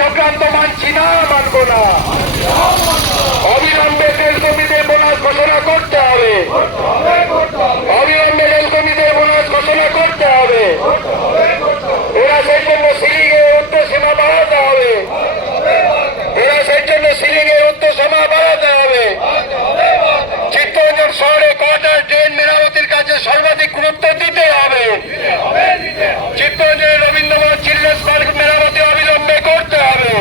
চক্রান্ত মানছি না, মানব না। অবিলম্বে রেল কর্মীদের বোনাস ঘোষণা করতে হবে। অবিলম্বে রেল কর্মীদের বোনাস ঘোষণা করতে হবে। ওরা সেই জন্য সিলিং এর উর্ধ্বসীমা বাড়াতে হবে। ওরা সেই জন্য সিলিং এর উর্ধ্বসীমা বাড়াতে হবে। চিত্তরঞ্জন শহরে কোয়ার্টার ড্রেন মেরামতির কাছে সর্বাধিক গুরুত্ব দিতে হবে। চিত্তরঞ্জনের রবীন্দ্রনাথ চিলড্রেন্স পার্ক মেরামতি অবিলম্বে করতে হবে।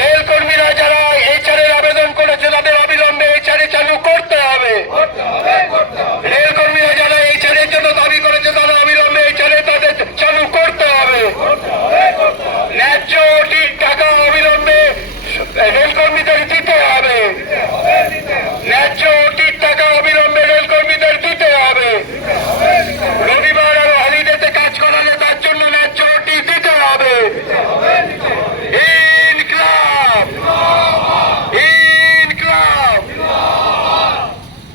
রেল কর্মীরা যারা এইচআরের আবেদন করেছে তাদের অবিলম্বে এইচআরএ চালু করতে হবে। রেল কর্মীরা যারা এইচআরের জন্য দাবি করেছে তারা অবিলম্বে এইচআরএ তাদের চালু করতে হবে। ন্যায্য ঠিক টাকা অবিলম্বে রেল কর্মীদের দিতে হবে। ন্যায্য